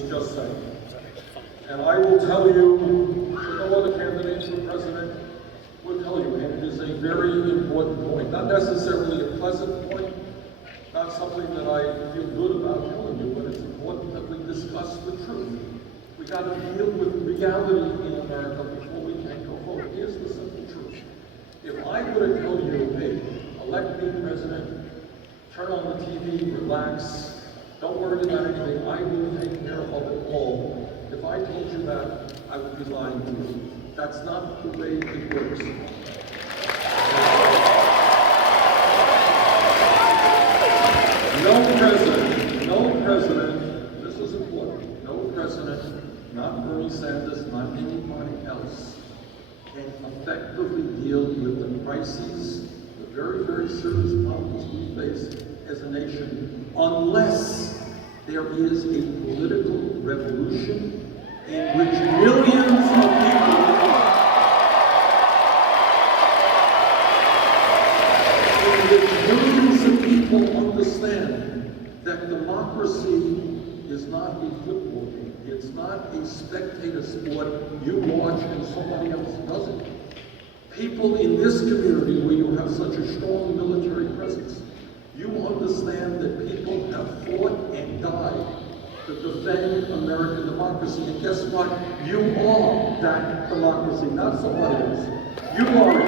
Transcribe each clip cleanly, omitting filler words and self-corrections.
was just saying. And I will tell you, no other candidates for president will tell you, and it is a very important point. Not necessarily a pleasant point, not something that I feel good about telling you, but it's important that we discuss the truth. We got to deal with reality in America before we can go forward. Here's the simple truth. If I were to tell you, hey, elect me president, turn on the TV, relax, don't worry about anything, I will take care of it all. If I told you that, I would be lying to you. That's not the way it works. No president, this is important, no president, not Bernie Sanders, not anybody else, can effectively deal with the crises, the very, very serious problems we face as a nation, unless there is a political revolution in which millions of people understand that democracy is not a football game. It's not a spectator sport you watch and somebody else does it. People in this community where you have such a strong military presence, you understand that people have fought and died to defend American democracy. And guess what? You are that democracy, not somebody else. You are it.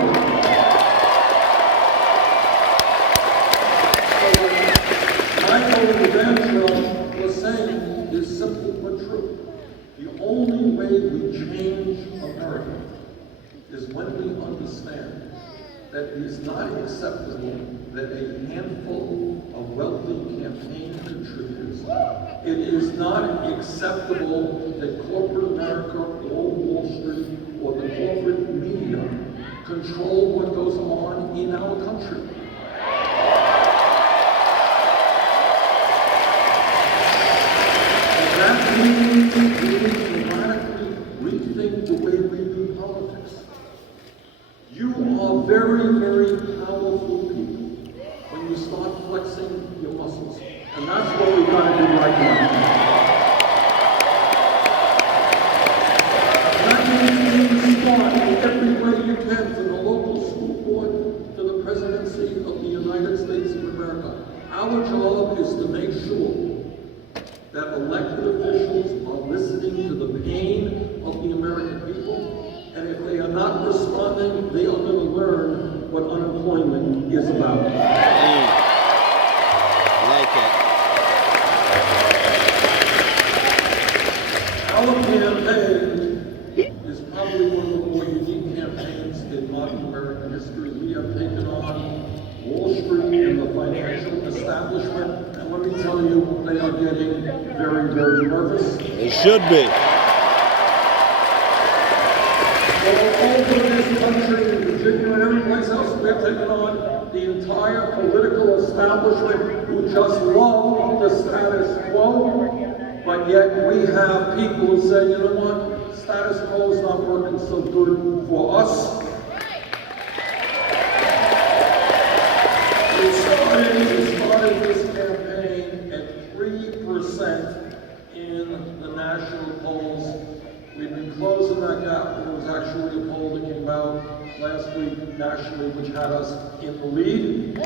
What was saying is simple but true. The only way we change America is when we understand that it is not acceptable that a handful of wealthy campaign contributors, it is not acceptable that corporate America or Wall Street or the corporate media control what goes on in our country. That means we need to radically rethink the way we do politics. You are very, very powerful people when you start flexing your muscles. And that's what we've got to do right now. That means you start in every way you can, from the local school board to the presidency of the United States of America. Our job is to make sure that elected officials are listening to the pain of the American people, and if they are not responding, they are going to learn what unemployment is about. Like it. Our campaign is probably one of the more unique campaigns in modern American history. We have taken on Wall Street and the financial establishment, and let me tell you, they are getting very, very nervous. It should be. All over this country, in Virginia and every place else, we have taken on the entire political establishment who just love the status quo, but yet we have people who say, you know what, status quo is not working so good for us. We started this campaign at 3% in the national polls. We've been closing that gap. There was actually a poll that came out last week nationally which had us in the lead.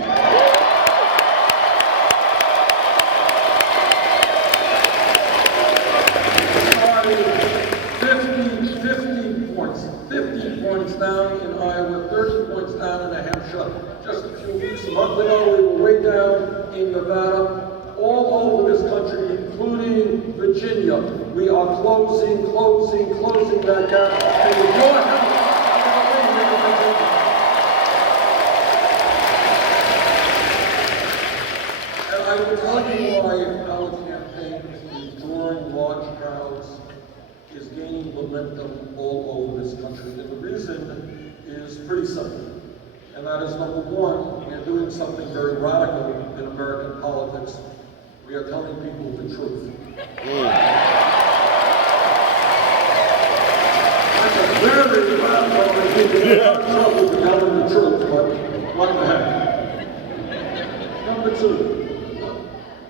Started 50 points down in Iowa, 30 points down in New Hampshire. Just a few weeks, a month ago, we were way down in Nevada. All over this country, including Virginia, we are closing that gap. And with your help, and I will tell you why our campaign is drawing large crowds, is gaining momentum all over this country. And the reason is pretty simple. And that is, number one, we are doing something very radical in American politics. We are telling people the truth. That's a very radical thing. We're not in trouble for telling the truth, but what the heck.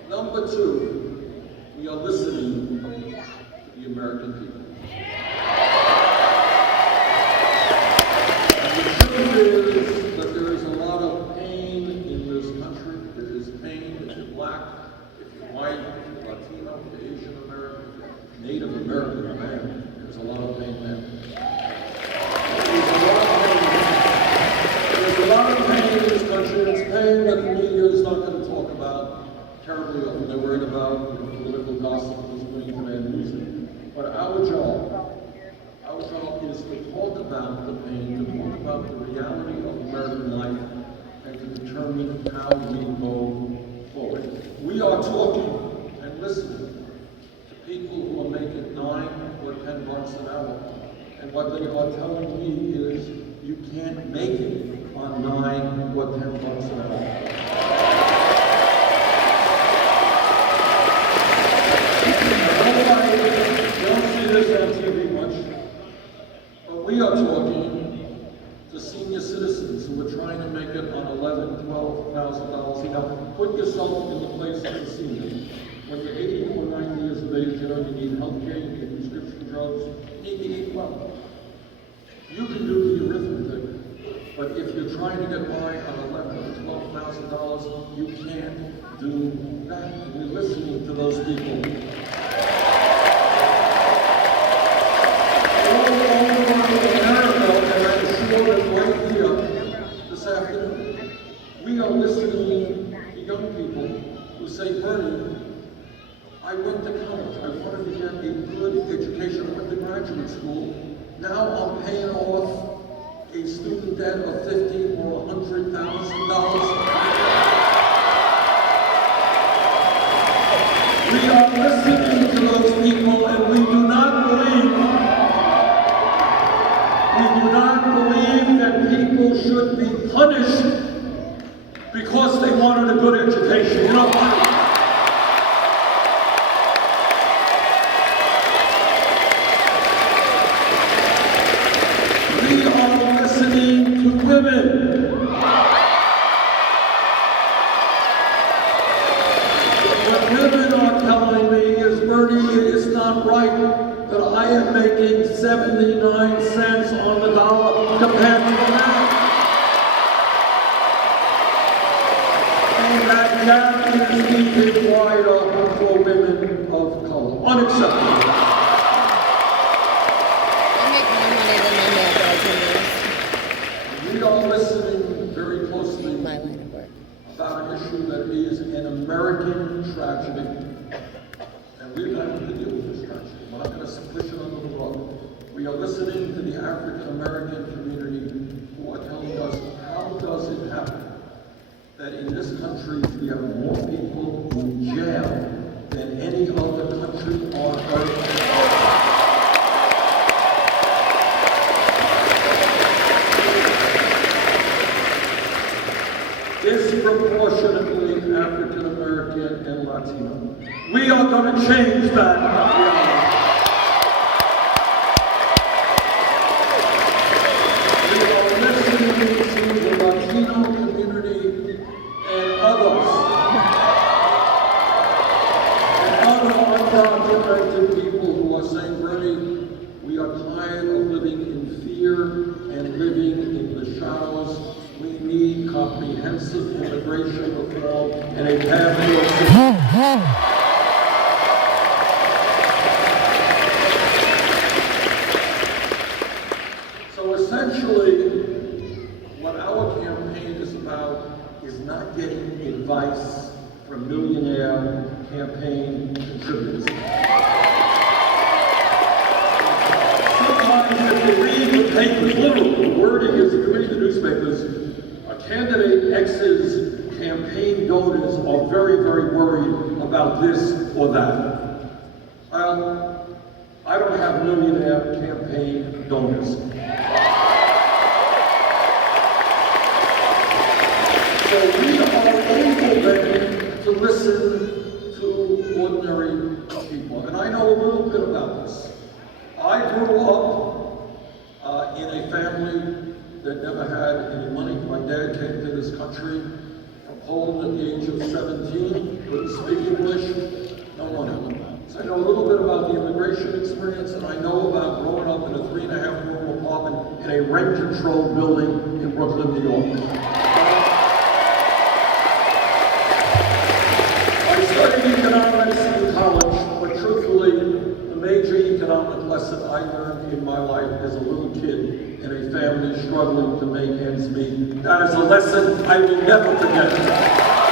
Number two, we are listening American people. And the truth is that there is a lot of pain in this country. There is pain if you're black, if you're white, if you're Latino, if you're Asian American, if you're Native American, man, there's a lot of pain there. There's a lot of pain in this country, and it's pain that the media is not going to talk about terribly often. They're worried about political gossip and winning bad news. But our job is to talk about the pain, to talk about the reality of American life, and to determine how we go forward. We are talking and listening to people who are making $9 or $10 an hour. And what they are telling me is, you can't make it on $9 or $10 an hour. I don't see this on TV much, but we are talking to senior citizens who are trying to make it on $11,000, $12,000. You know, put yourself in the place of a senior. When you're 80 or 90 years of age, you know, you need health care, you need prescription drugs, you need to eat well. You can do the arithmetic, but if you're trying to get by on $11,000 or $12,000, you can't do that. And we're listening to those people. All over America, and I'm sure that right here this afternoon, we are listening to young people who say, Bernie, I went to college. I wanted to get a good education. I went to graduate school. Now I'm paying off a student debt of $50,000 or $100,000. We are listening to those people, and we do not believe that people should be punished because they wanted a good education. You know what? Women. What women are telling me is, Bernie, it is not right that I am making 79 cents on the dollar compared to the man. And that gap is even wider for women of color. Unacceptable. We are listening very closely about an issue that is an American tragedy, and we're going to have to deal with this tragedy. We're not going to push it under the rug. We are listening to the African American community who are telling us, how does it happen that in this country we have more people in jail than any other country on earth? Disproportionately African American and Latino. We are going to change that reality. We are listening to the Latino community and others, and other undocumented people who are saying, Bernie, we are tired of living in fear and living in the shadows. We need comprehensive immigration reform and a path So essentially, what our campaign is about is not getting advice from millionaire campaign contributors. Sometimes if you read the papers, literally, the wording is, if you read the newspapers, Candidate X's campaign donors are very, very worried about this or that. I don't have millionaire campaign donors. So we are able then to listen to ordinary people. And I know a little bit about this. I grew up in a family that never had any money. My dad came to this country from Poland at the age of 17, couldn't speak English, no one. So I know a little bit about the immigration immigration experience than I know about growing up in a 3.5-room apartment in a rent-controlled building in Brooklyn, New York. I studied economics in college, but truthfully, the major economic lesson I learned in my life as a little kid in a family struggling to make ends meet, that is a lesson I will never forget.